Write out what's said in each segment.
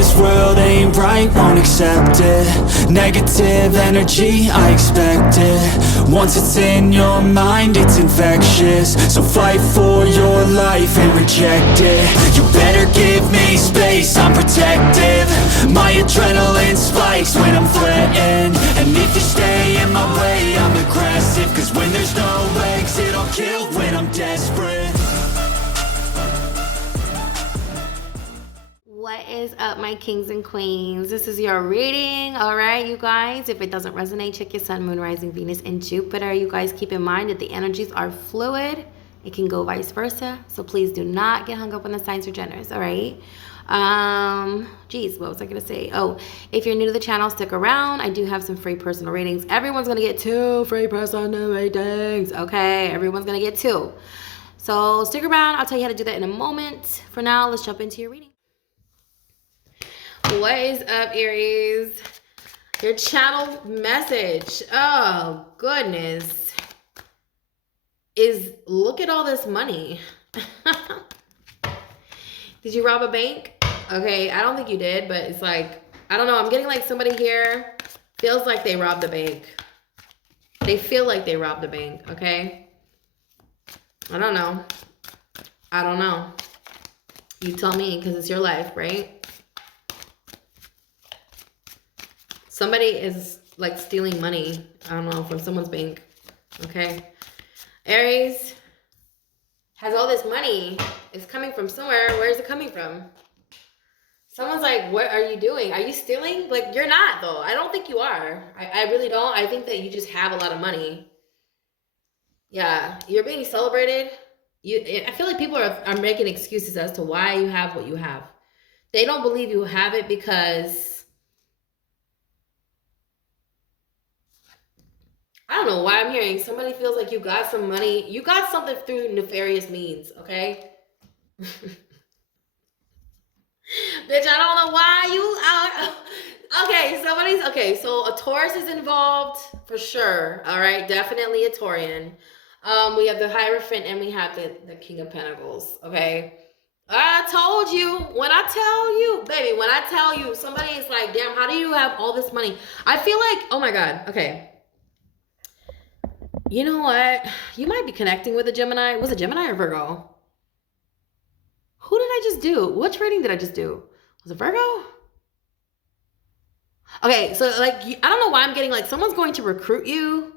this world ain't right, won't accept it. Negative energy, I expect it. Once it's in your mind, it's infectious. So fight for your life and reject it. You better give me space, I'm protective. My adrenaline spikes when I'm threatened. And if you stay in my way, I'm aggressive. Cause when there's no exit, I'll kill when I'm desperate. What is up, my kings and queens? This is your reading. All right, you guys, if it doesn't resonate, check your sun, moon, rising, Venus, and Jupiter. You guys keep in mind that the energies are fluid. It can go vice versa. So please do not get hung up on the signs or genders. All right. Geez, what was I gonna say? Oh, if you're new to the channel, stick around. I do have some free personal readings. Everyone's gonna get 2 free personal readings. Okay, everyone's gonna get 2. So stick around. I'll tell you how to do that in a moment. For now, let's jump into your reading. What is up, Aries? Your channel message, oh goodness, is look at all this money. Did you rob a bank? Okay, I don't think you did, but it's like, I don't know. I'm getting like somebody here feels like they robbed a bank. They feel like they robbed a bank, okay? I don't know. I don't know. You tell me, because it's your life, right? Somebody is like stealing money, I don't know, from someone's bank, okay? Aries has all this money. It's coming from somewhere. Where is it coming from? Someone's like, what are you doing? Are you stealing? Like, you're not, though. I don't think you are. I really don't. I think that you just have a lot of money. Yeah, you're being celebrated. I feel like people are making excuses as to why you have what you have. They don't believe you have it because... I don't know why I'm hearing somebody feels like you got some money. You got something through nefarious means, okay? Bitch, I don't know why you are. Okay, so a Taurus is involved for sure. All right, definitely a Taurian. We have the Hierophant and we have the King of Pentacles, okay? I told you, when I tell you, baby, when I tell you, somebody is like, damn, how do you have all this money? I feel like, oh my God, okay. You know what? You might be connecting with a Gemini. Was it Gemini or Virgo? Who did I just do? Which reading did I just do? Was it Virgo? Okay, so like, I don't know why I'm getting like someone's going to recruit you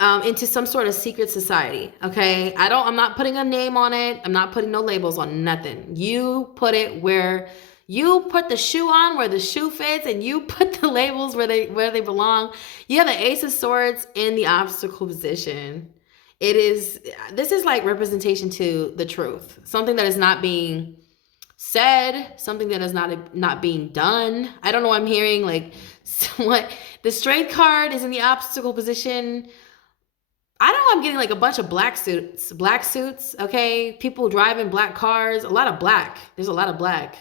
into some sort of secret society, okay? I'm not putting a name on it. I'm not putting no labels on nothing. You put it where... You put the shoe on where the shoe fits, and you put the labels where they belong. You have the Ace of Swords in the obstacle position. This is like representation to the truth. Something that is not being said, something that is not being done. I don't know what I'm hearing. Like, what the Strength card is in the obstacle position. I don't know, I'm getting like a bunch of black suits, okay? People driving black cars, a lot of black. There's a lot of black.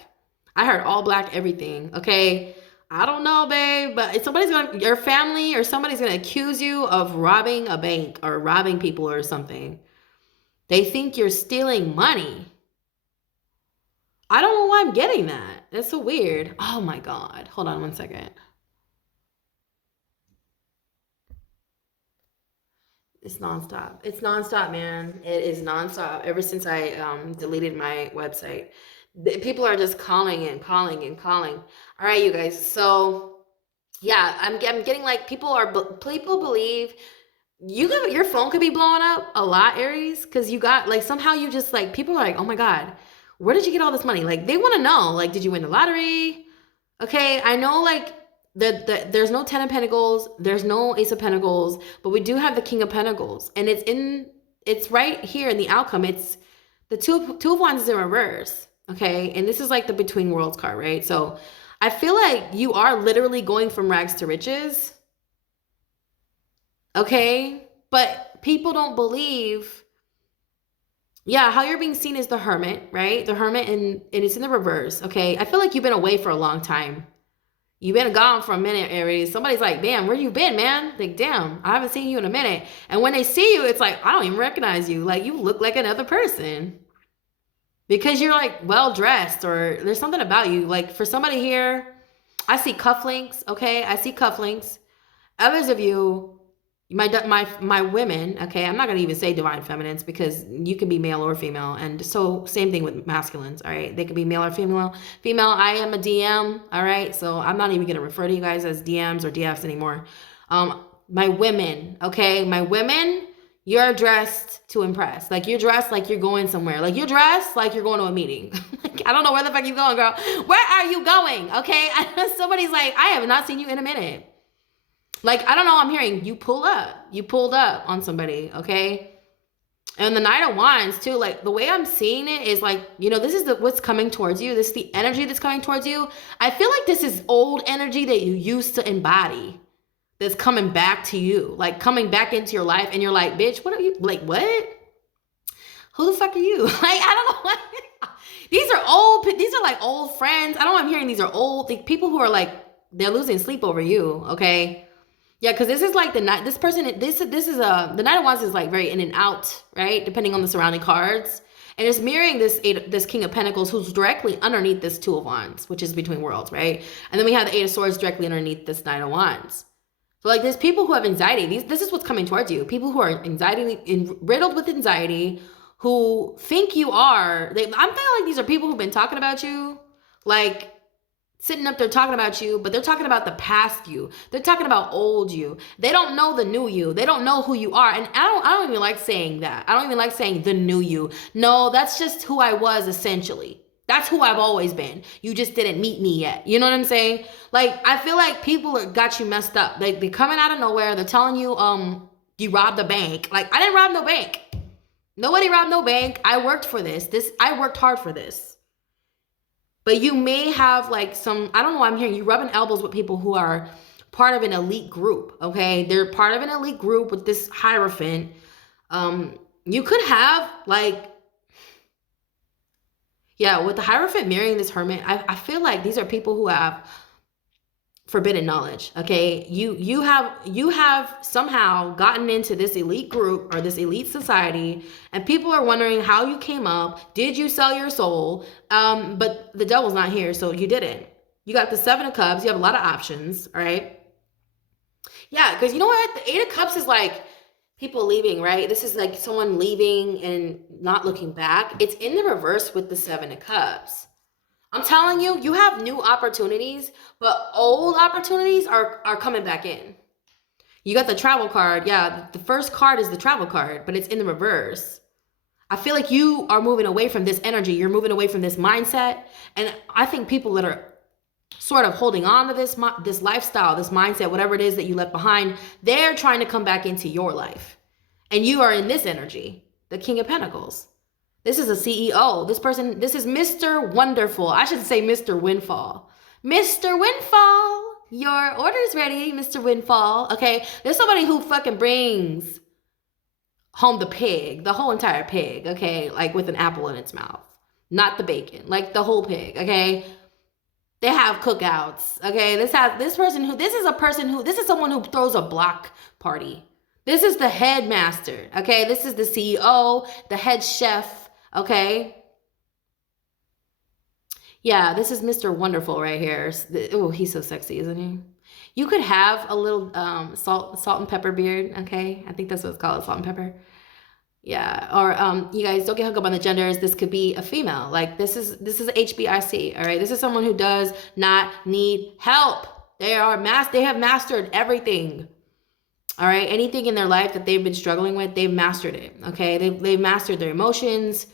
I heard all black everything, okay? I don't know, babe, but your family or somebody's gonna accuse you of robbing a bank or robbing people or something. They think you're stealing money. I don't know why I'm getting that. That's so weird. Oh my God. Hold on one second. It's nonstop. It's nonstop, man. It is nonstop. Ever since I deleted my website. People are just calling and calling and calling. All right, you guys. So, yeah, I'm getting like people believe your phone could be blowing up a lot, Aries, because you got like somehow you just like people are like, oh my God, where did you get all this money? Like they want to know, like, did you win the lottery? Okay, I know like there's no 10 of Pentacles, there's no Ace of Pentacles, but we do have the King of Pentacles, and it's right here in the outcome. It's the two of Wands is in reverse. Okay, and this is like the Between Worlds card, right? So I feel like you are literally going from rags to riches. Okay, but people don't believe, yeah, how you're being seen is the Hermit, right? The Hermit, and it's in the reverse, okay? I feel like you've been away for a long time. You've been gone for a minute, Aries. Somebody's like, damn, where you been, man? Like, damn, I haven't seen you in a minute. And when they see you, it's like, I don't even recognize you. Like, you look like another person. because you're like well dressed, or there's something about you. Like for somebody here, I see cufflinks. Okay, I see cufflinks. Others of you, my women. Okay, I'm not gonna even say divine feminines because you can be male or female, and so same thing with masculines. All right, they could be male or female. Female, I am a DM. All right, so I'm not even gonna refer to you guys as DMs or DFs anymore. My women. Okay, my women. You're dressed to impress. Like you're dressed like you're going somewhere. Like you're dressed like you're going to a meeting. Like, I don't know where the fuck you going, girl. Where are you going? Okay. Somebody's like, I have not seen you in a minute. Like, I don't know. I'm hearing you pull up. You pulled up on somebody. Okay. And the Knight of Wands too. Like the way I'm seeing it is like, you know, this is what's coming towards you. This is the energy that's coming towards you. I feel like this is old energy that you used to embody. That's coming back to you, like coming back into your life, and you're like, bitch, what are you, like, what? Who the fuck are you? Like, I don't know. These are like old friends. I don't know, I'm hearing these are old, like, people who are like, they're losing sleep over you, okay? Yeah, because this is like the night, this person, this is the Knight of Wands is like very in and out, right? Depending on the surrounding cards. And it's mirroring this King of Pentacles, who's directly underneath this Two of Wands, which is between worlds, right? And then we have the Eight of Swords directly underneath this Knight of Wands. So like there's people who have anxiety. This is what's coming towards you. People who are riddled with anxiety, who think you are. I'm feeling like these are people who've been talking about you, like sitting up there talking about you, but they're talking about the past you. They're talking about old you. They don't know the new you. They don't know who you are. And I don't even like saying that. I don't even like saying the new you. No, that's just who I was essentially. That's who I've always been. You just didn't meet me yet. You know what I'm saying? Like, I feel like people got you messed up. They're coming out of nowhere. They're telling you, you robbed a bank. Like, I didn't rob no bank. Nobody robbed no bank. I worked for this. I worked hard for this. But you may have like I don't know, I'm hearing you rubbing elbows with people who are part of an elite group, okay? They're part of an elite group with this Hierophant. You could have like, yeah, with the Hierophant mirroring this Hermit, I feel like these are people who have forbidden knowledge, okay? You have somehow gotten into this elite group or this elite society, and people are wondering how you came up. Did you sell your soul? But the devil's not here, so you didn't. You got the Seven of Cups. You have a lot of options, all right? Yeah, because you know what? The Eight of Cups is like people leaving, right? This is like someone leaving and not looking back. It's in the reverse with the Seven of Cups. I'm telling you, you have new opportunities, but old opportunities are coming back in. You got the travel card. Yeah, the first card is the travel card, but it's in the reverse. I feel like you are moving away from this energy. You're moving away from this mindset. And I think people that are sort of holding on to this lifestyle, this mindset, whatever it is that you left behind, they're trying to come back into your life. And you are in this energy, the King of Pentacles. This is a CEO. This is Mr. Wonderful. I should say Mr. Windfall. Mr. Windfall, your order's ready, Mr. Windfall. Okay, there's somebody who fucking brings home the pig, the whole entire pig, okay? Like with an apple in its mouth. Not the bacon, like the whole pig, okay? They have cookouts, okay? This is someone who throws a block party. This is the headmaster, okay? This is the CEO, the head chef, okay? Yeah, this is Mr. Wonderful right here. Oh, he's so sexy, isn't he? You could have a little salt and pepper beard, okay? I think that's what it's called, salt and pepper. Yeah, or you guys don't get hung up on the genders. This could be a female. Like this is HBIC, all right? This is someone who does not need help. They have mastered everything. All right, anything in their life that they've been struggling with, they've mastered it, okay? They've mastered their emotions.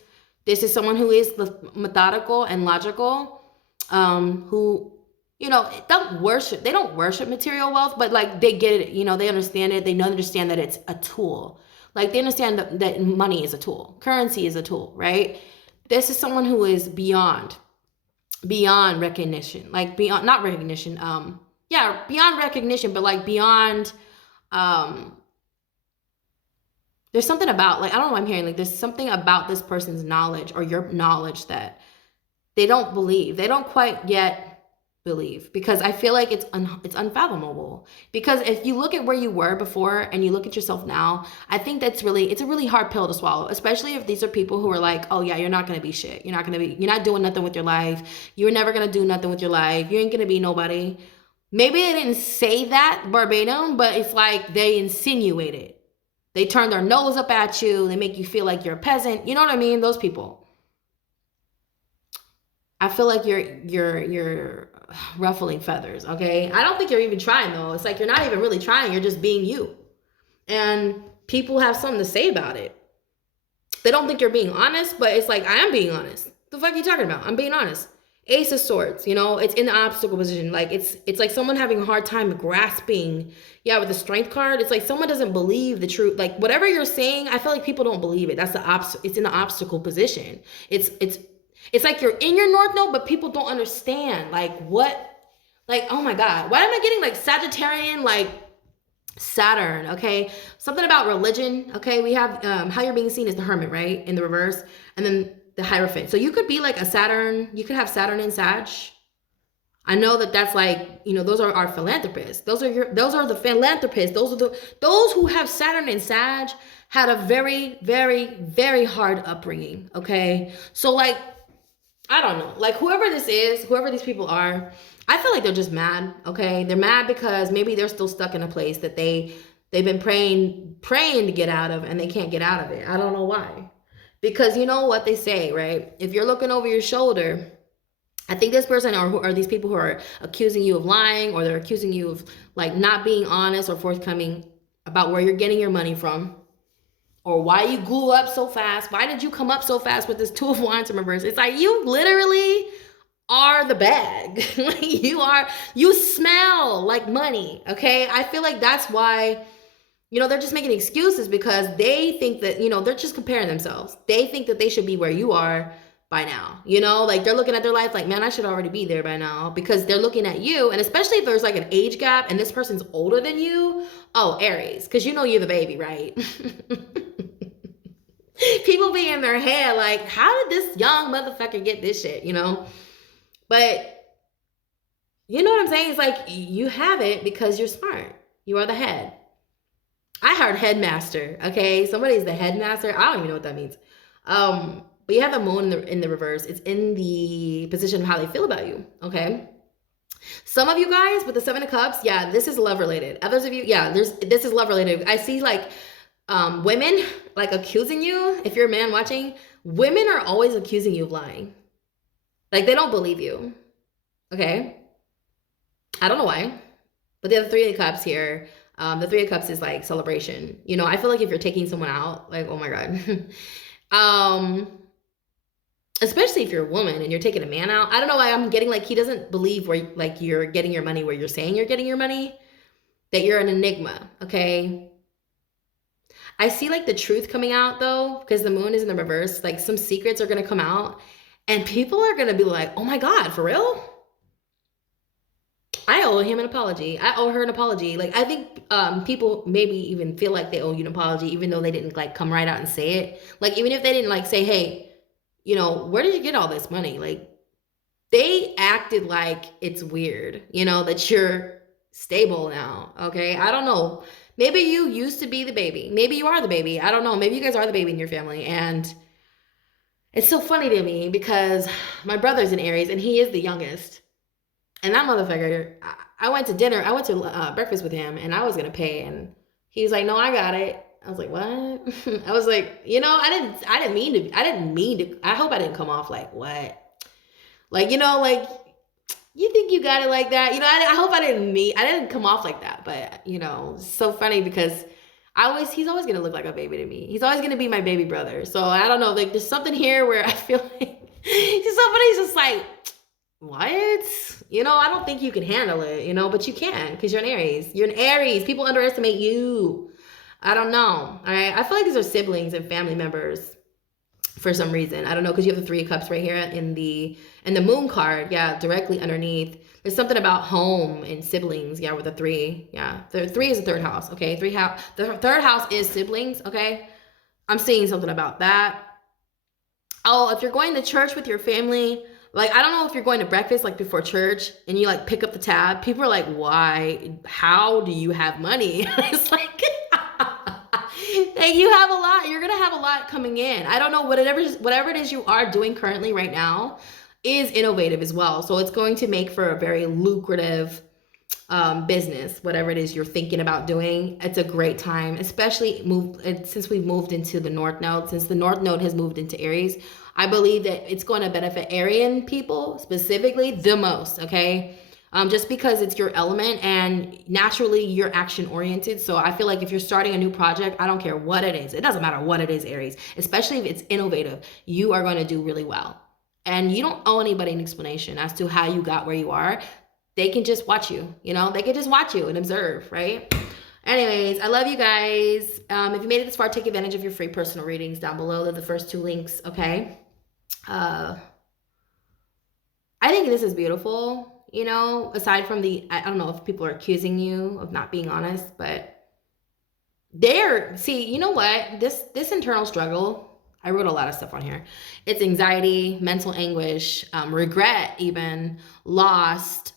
This is someone who is methodical and logical, who, you know, they don't worship material wealth, but like they get it, you know, they understand it. They understand that it's a tool. Like they understand that money is a tool. Currency is a tool, right? This is someone who is beyond recognition, like beyond, not recognition, beyond recognition, but like beyond, there's something about, like, I don't know what I'm hearing, like there's something about this person's knowledge or your knowledge that they don't believe. They don't quite yet believe, because I feel like it's unfathomable. Because if you look at where you were before and you look at yourself now, I think it's a really hard pill to swallow, especially if these are people who are like, oh yeah, you're not gonna be shit, you're not doing nothing with your life, you're never gonna do nothing with your life, you ain't gonna be nobody. Maybe they didn't say that verbatim, but it's like they insinuate it. They turn their nose up at you, they make you feel like you're a peasant, you know what I mean? Those people. I feel like you're ruffling feathers, okay? I don't think you're even trying, though. It's like you're not even really trying. You're just being you. And people have something to say about it. They don't think you're being honest, but it's like, I am being honest. The fuck are you talking about? I'm being honest. Ace of Swords, you know, it's in the obstacle position. Like, it's like someone having a hard time grasping. Yeah, with the Strength card, it's like someone doesn't believe the truth. Like, whatever you're saying, I feel like people don't believe it. That's it's in the obstacle position. It's like you're in your North Node, but people don't understand. Like, what? Like, oh my God. Why am I getting like Sagittarian, like Saturn, okay? Something about religion, okay? We have how you're being seen as the Hermit, right? In the reverse. And then the Hierophant. So you could be like a Saturn. You could have Saturn in Sag. I know that that's like, you know, those are our philanthropists. Those are the philanthropists. Those who have Saturn in Sag had a very, very, very hard upbringing, okay? So like, I don't know, like whoever this is, whoever these people are, I feel like they're just mad, okay? They're mad because maybe they're still stuck in a place that they've been praying to get out of, and they can't get out of it. I don't know why. Because you know what they say, right? If you're looking over your shoulder, I think this person or these people who are accusing you of lying, or they're accusing you of like not being honest or forthcoming about where you're getting your money from, or why you grew up so fast. Why did you come up so fast with this Two of Wands in reverse? It's like you literally are the bag. You smell like money, okay? I feel like that's why, you know, they're just making excuses because they think that, you know, they're just comparing themselves. They think that they should be where you are by now, you know? Like they're looking at their life like, man, I should already be there by now, because they're looking at you. And especially if there's like an age gap and this person's older than you, oh, Aries, because you know you're the baby, right? People be in their head like, how did this young motherfucker get this shit, you know? But you know what I'm saying? It's like you have it because you're smart. You are the head. I heard headmaster, okay? Somebody's the headmaster. I don't even know what that means. But you have the moon in the reverse. It's in the position of how they feel about you, okay? Some of you guys with the Seven of Cups, yeah, this is love related. Others of you, yeah, this is love related. I see like women like accusing you. If you're a man watching, women are always accusing you of lying. Like they don't believe you, okay? I don't know why, but they have the Three of Cups here. The Three of Cups is like celebration. You know, I feel like if you're taking someone out, like, oh my God. Especially if you're a woman and you're taking a man out. I don't know why I'm getting like, he doesn't believe where like you're getting your money where you're saying you're getting your money, that you're an enigma, okay? I see like the truth coming out though, because the moon is in the reverse. Like some secrets are going to come out and people are going to be like, oh my God, for real? I owe him an apology. I owe her an apology. Like, I think people maybe even feel like they owe you an apology, even though they didn't like come right out and say it. Like, even if they didn't like say, hey, you know, where did you get all this money? Like, they acted like it's weird, you know, that you're stable now. Okay. I don't know. Maybe you used to be the baby. Maybe you are the baby. I don't know. Maybe you guys are the baby in your family. And it's so funny to me because my brother's an Aries and he is the youngest. And that motherfucker, I went to breakfast with him and I was going to pay. And he was like, no, I got it. I was like, what? I was like, you know, I didn't mean to, I hope I didn't come off like, what? Like, you know, like, you think you got it like that? You know, I hope I didn't come off like that. But, you know, it's so funny because he's always going to look like a baby to me. He's always going to be my baby brother. So I don't know, like there's something here where I feel like somebody's just like, what? You know, I don't think you can handle it, you know, but you can because you're an Aries. You're an Aries. People underestimate you. I don't know. All right. I feel like these are siblings and family members for some reason. I don't know, because you have the Three of Cups right here in the moon card. Yeah, directly underneath. There's something about home and siblings. Yeah, with the three. Yeah, the three is the third house. Okay, the third house is siblings. Okay, I'm seeing something about that. Oh, if you're going to church with your family, Like, I don't know if you're going to breakfast like before church and you like pick up the tab. People are like, why? How do you have money? It's like, like you have a lot. You're gonna have a lot coming in. I don't know, whatever it is you are doing currently right now is innovative as well. So it's going to make for a very lucrative business, whatever it is you're thinking about doing. It's a great time, especially since we've moved into the North Node. Since the North Node has moved into Aries, I believe that it's going to benefit Aryan people specifically the most, okay? Just because it's your element and naturally you're action oriented. So I feel like if you're starting a new project, I don't care what it is. It doesn't matter what it is, Aries, especially if it's innovative, you are going to do really well. And you don't owe anybody an explanation as to how you got where you are. They can just watch you, you know, they can just watch you and observe, right? Anyways, I love you guys. If you made it this far, take advantage of your free personal readings down below. They're the first 2 links, okay? I think this is beautiful, you know, aside from I don't know if people are accusing you of not being honest, but see, you know what? This internal struggle, I wrote a lot of stuff on here. It's anxiety, mental anguish, regret, even lost,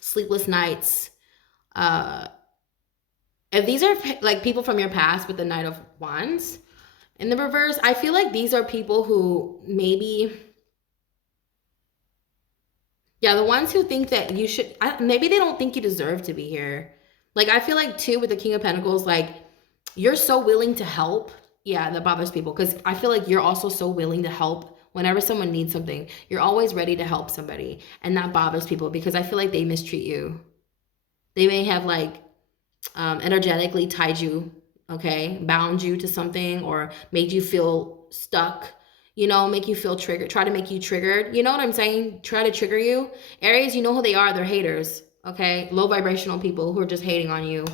sleepless nights. If these are like people from your past with the Knight of Wands in the reverse, I feel like these are people who maybe, yeah, the ones who think that you should, maybe they don't think you deserve to be here. Like, I feel like too with the King of Pentacles, like you're so willing to help. Yeah, that bothers people because I feel like you're also so willing to help whenever someone needs something. You're always ready to help somebody, and that bothers people because I feel like they mistreat you. They may have like energetically tied you, okay, bound you to something or made you feel stuck, you know, make you feel triggered, try to make you triggered. You know what I'm saying? Try to trigger you. Aries, you know who they are. They're haters, okay? Low vibrational people who are just hating on you.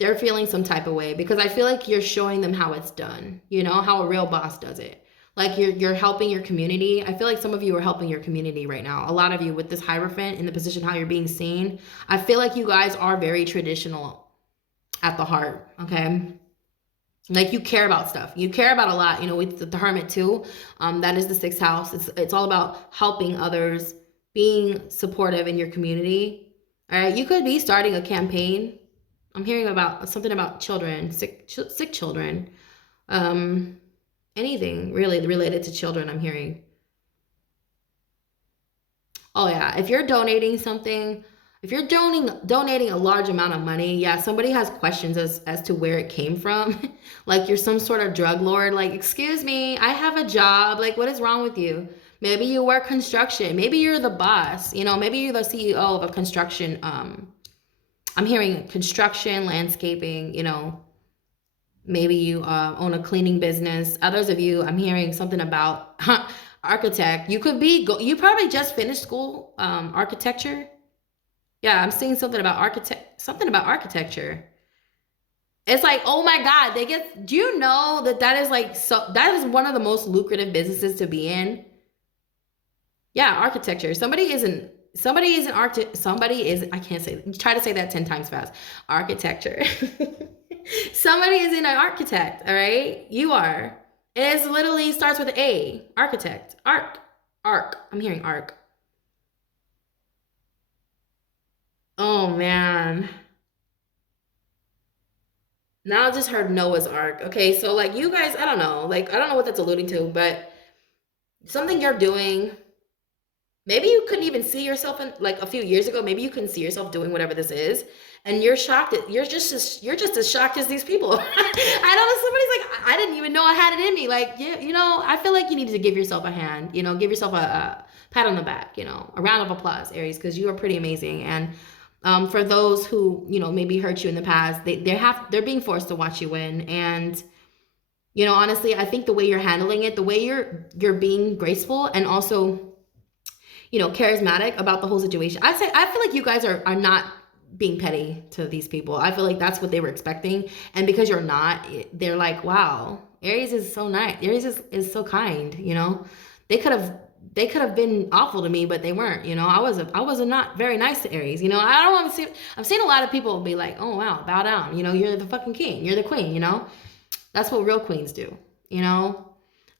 They're feeling some type of way because I feel like you're showing them how it's done, you know, how a real boss does it. Like you're helping your community. I feel like some of you are helping your community right now. A lot of you with this Hierophant in the position how you're being seen. I feel like you guys are very traditional at the heart, okay? Like you care about stuff. You care about a lot, you know, with the Hermit too. That is the 6th house. It's all about helping others, being supportive in your community. All right, you could be starting a campaign. I'm hearing about something about children, sick children. Anything really related to children, I'm hearing. Oh yeah, if you're donating something, if you're donating a large amount of money, yeah, somebody has questions as to where it came from. Like you're some sort of drug lord. Like, excuse me, I have a job. Like, what is wrong with you? Maybe you work construction. Maybe you're the boss. You know, maybe you're the CEO of a construction I'm hearing construction, landscaping, you know, maybe you own a cleaning business. Others of you, I'm hearing something about architect. You could be, you probably just finished school, architecture. Yeah, I'm seeing something about architecture. It's like, oh my God, do you know that is like, that is one of the most lucrative businesses to be in? Yeah, architecture. Somebody is, I can't say, try to say that 10 times fast. Architecture. Somebody is an architect, all right? You are. It literally starts with an A. Architect. Arc. I'm hearing arc. Oh, man. Now I just heard Noah's Ark. Okay, so like you guys, I don't know. Like, I don't know what that's alluding to, but something you're doing. Maybe you couldn't even see yourself in, like a few years ago, maybe you couldn't see yourself doing whatever this is. And you're shocked. You're just as shocked as these people. I know somebody's like, I didn't even know I had it in me. Like, yeah, you know, I feel like you need to give yourself a hand, you know, give yourself a pat on the back, you know, a round of applause, Aries, because you are pretty amazing. And for those who, you know, maybe hurt you in the past, they're being forced to watch you win. And, you know, honestly, I think the way you're handling it, the way you're being graceful and also, you know, charismatic about the whole situation. I feel like you guys are not being petty to these people. I feel like that's what they were expecting. And because you're not, they're like, wow, Aries is so nice. Aries is so kind, you know. They could have been awful to me, but they weren't, you know. I was not very nice to Aries, you know. I don't want to see, I've seen a lot of people be like, oh wow, bow down, you know, you're the fucking king, you're the queen, you know. That's what real queens do, you know.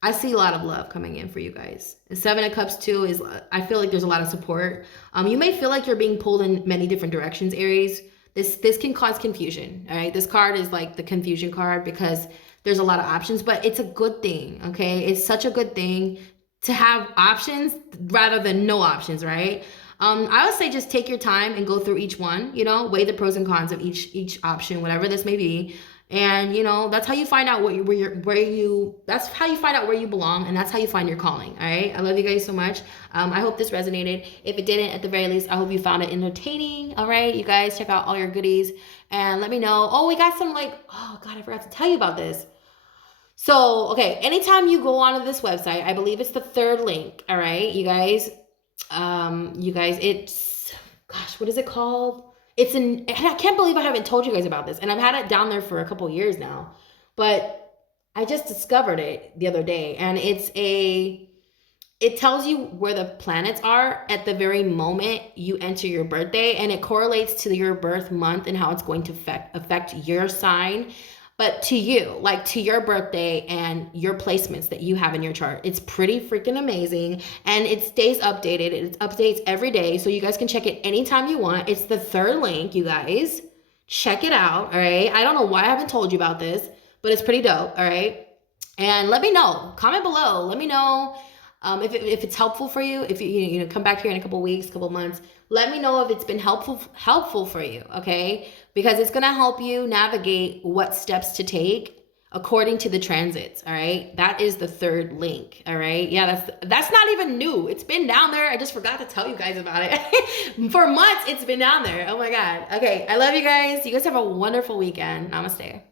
I see a lot of love coming in for you guys. And Seven of Cups too is, I feel like there's a lot of support. You may feel like you're being pulled in many different directions, Aries. This can cause confusion, all right? This card is like the confusion card because there's a lot of options, but it's a good thing, okay? It's such a good thing to have options rather than no options, right? I would say just take your time and go through each one, you know, weigh the pros and cons of each option, whatever this may be. And, you know, that's how you find out that's how you find out where you belong. And that's how you find your calling. All right. I love you guys so much. I hope this resonated. If it didn't, at the very least, I hope you found it entertaining. All right. You guys check out all your goodies and let me know. Oh, we got some oh God, I forgot to tell you about this. So, okay. Anytime you go onto this website, I believe it's the third link. All right. You guys, it's, gosh, what is it called? And I can't believe I haven't told you guys about this. And I've had it down there for a couple years now, but I just discovered it the other day. And it tells you where the planets are at the very moment you enter your birthday. And it correlates to your birth month and how it's going to affect your sign. But to you, like to your birthday and your placements that you have in your chart. It's pretty freaking amazing. And it stays updated. It updates every day. So you guys can check it anytime you want. It's the third link, you guys. Check it out, all right? I don't know why I haven't told you about this, but it's pretty dope, all right? And let me know. Comment below. Let me know if it's helpful for you. If you come back here in a couple weeks, couple months, let me know if it's been helpful for you, okay? Because it's gonna help you navigate what steps to take according to the transits, all right? That is the third link, all right? Yeah, that's not even new. It's been down there. I just forgot to tell you guys about it. For months, it's been down there. Oh my God. Okay, I love you guys. You guys have a wonderful weekend. Namaste.